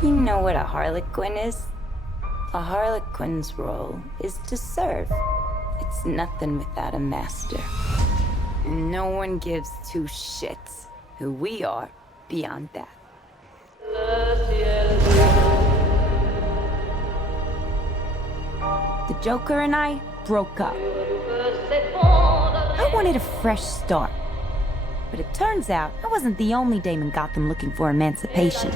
You know what a Harlequin is? A Harlequin's role is to serve. It's nothing without a master. And no one gives two shits who we are beyond that. The Joker and I broke up. I wanted a fresh start. But it turns out I wasn't the only dame in Gotham looking for emancipation.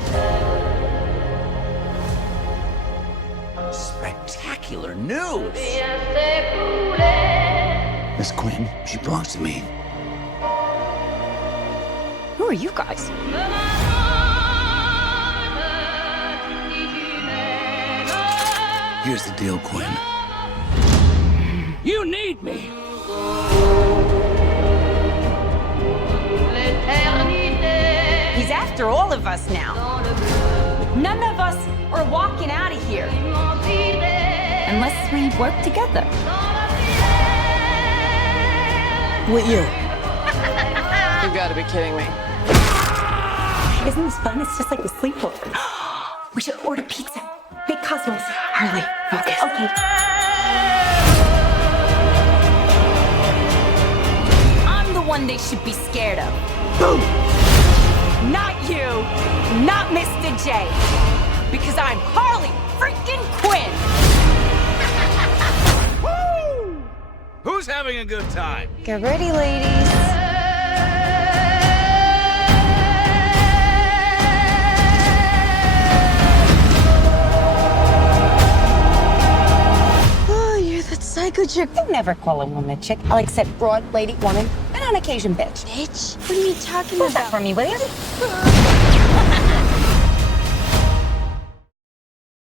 Spectacular news! Miss Quinn, she belongs to me. Who are you guys? Here's the deal, Quinn. You need me! He's after all of us now. None of us are walking out of here. Unless we work together. With you. You gotta be kidding me. Isn't this fun? It's just like a sleepover. We should order pizza. Big Cosmos. Harley, focus. Okay. I'm the one they should be scared of. Not you, not Mr. J. Because I'm Harley freaking Quinn. Woo! Who's having a good time? Get ready, ladies. Oh, you're that psycho chick. I never call a woman a chick. I'll accept broad, lady, woman, and on occasion bitch. Bitch? What are you talking about? That for me, will you?